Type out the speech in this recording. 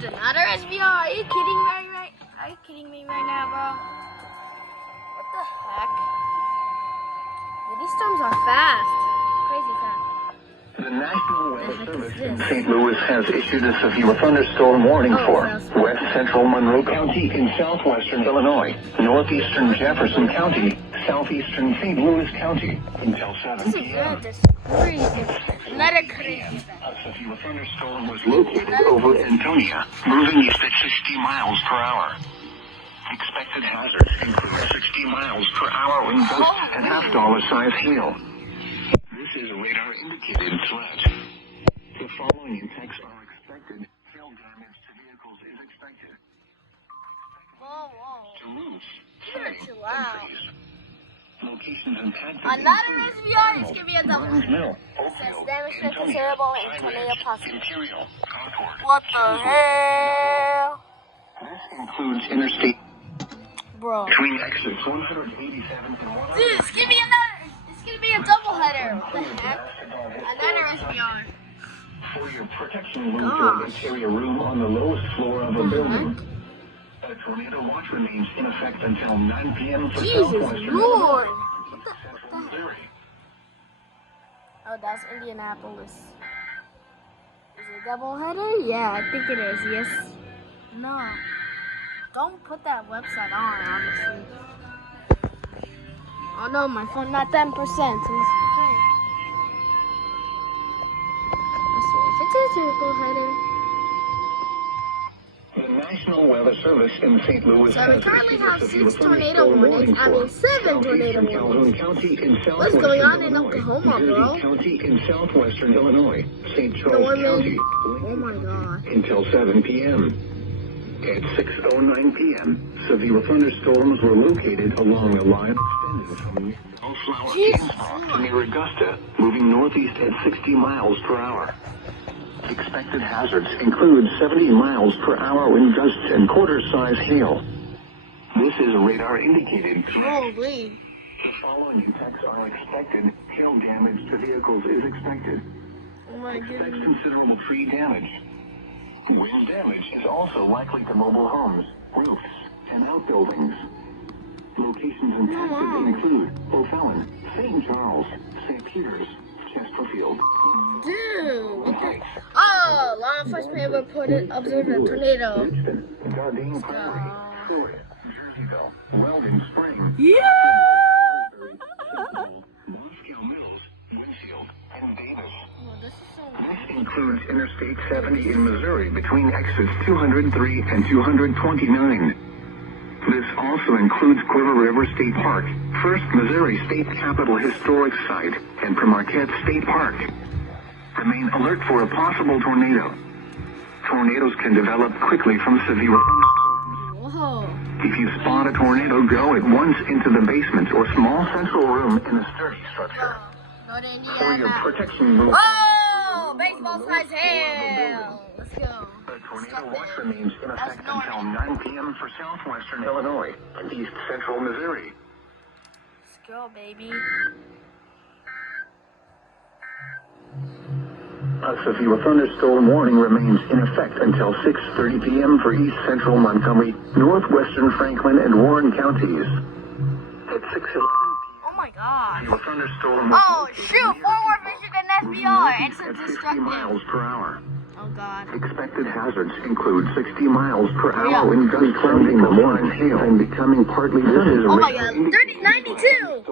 dude, another SBR. Are you kidding me right? Are you kidding me right now, bro? What the heck? Dude, these storms are fast. Crazy fast. The National Weather Service in St. Louis has issued a severe thunderstorm warning for west central Monroe County in southwestern Illinois, northeastern Jefferson County, southeastern St. Louis County until 7 p.m. This is crazy. Another crazy. A severe thunderstorm was located over Antonia, moving east at 60 miles per hour. Expected hazards include 60 miles per hour wind gusts and half-dollar-size hail. This is a radar-indicated threat. The following impacts are expected. Hail damage to vehicles is expected. Whoa, whoa. To roofs, You're siding, too and loud. trees. Locations impacted Another include SBR is giving me a double. Burns Mill, It says Oakville, damage to Antonia, considerable and Side tornado Ridge, possible. Imperial, Concord. What the hell? This includes interstate Bro. between exits 187 and 100. Dude, it's gonna be another. It's gonna be a double header. What the heck? Another SBR. For your protection, monitor carry a room on the lowest floor of a building. A tornado watch remains in effect until 9 p.m. for Jesus southwestern Lord. Illinois, What the? Missouri. Oh, that's Indianapolis. Is it a double header? Yeah, I think it is. Yes. No. Don't put that website on, obviously. Oh no, my phone not 10%. If it's a double header. The National Weather Service in St. Louis So we has currently issued a have severe 6 tornado warnings. I mean 7 tornado southeastern Calhoun warnings. County in What's southwestern going on in Illinois, Oklahoma, Jersey bro? County in southwestern Illinois, St. Charles Norman. County, Oh my god. until 7 p.m. At 6:09 p.m., severe thunderstorms were located along a line extending from Bellflower Campspark to near Augusta, moving northeast at 60 miles per hour. Expected hazards include 70 miles per hour wind gusts and quarter-size hail. This is a radar-indicated threat. Holy. The following impacts are expected. Hail damage to vehicles is expected. Oh my Expect goodness. considerable tree damage. Wind damage is also likely to mobile homes, roofs, and outbuildings. Locations impacted include O'Fallon, St. Charles, St. Peters, Chesterfield. Dude, what the? Oh, law enforcement reported observed a tornado. Gardine Prairie, Troy, Jerseyville, Weldon Spring, Yeah! Moscow Mills, Winfield, and Davis. Oh, this is so This includes Interstate 70 in Missouri between exits 203 and 229. This also includes Quiver River State Park, First Missouri State Capitol Historic Site, and Marquette State Park. Remain alert for a possible tornado. Tornadoes can develop quickly from severe thunderstorms. Whoa. If you spot a tornado, go at once into the basement or small central room in a sturdy structure. Go to For your Indiana. protection, move Oh, baseball size hail. Let's go. the tornado watch remains in effect until 9 p.m. for southwestern Illinois and east central Missouri. Let's go, baby. A severe thunderstorm warning remains in effect until 6:30 p.m. for east central Montgomery, northwestern Franklin, and Warren counties. At 6:11 p.m. Oh my god. a thunderstorm was Oh, located shoot. near Forward vision and SBR. It's a at 50 destructive. miles per hour. Oh god. Expected hazards include 60 miles per Hurry hour up. wind gusts surrounding the morning hail and becoming partly. This is Oh my god. 30, 92.